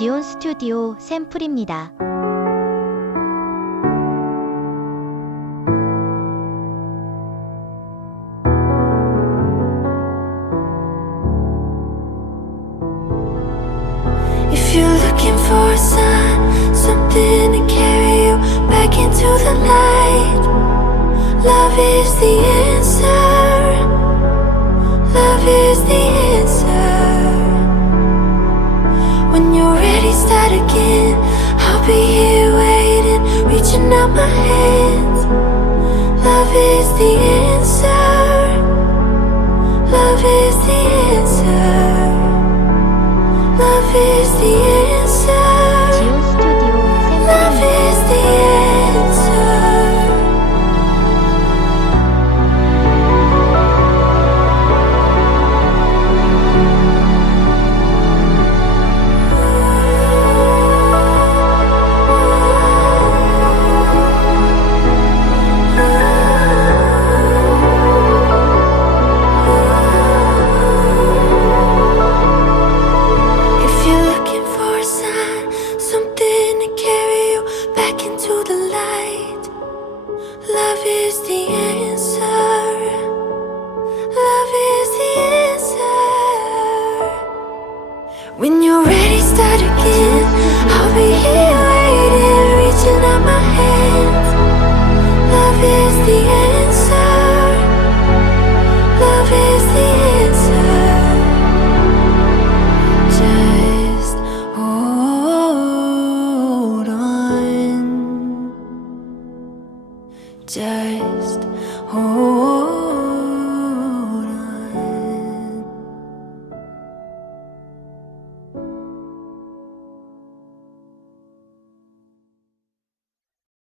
지온 스튜디오 샘플입니다. If you're looking for a sign, something to carry you back into the light, love is the answer. Love is the answer. When you're ready, start again. I'll be here waiting, reaching out my hands. Love is the answer.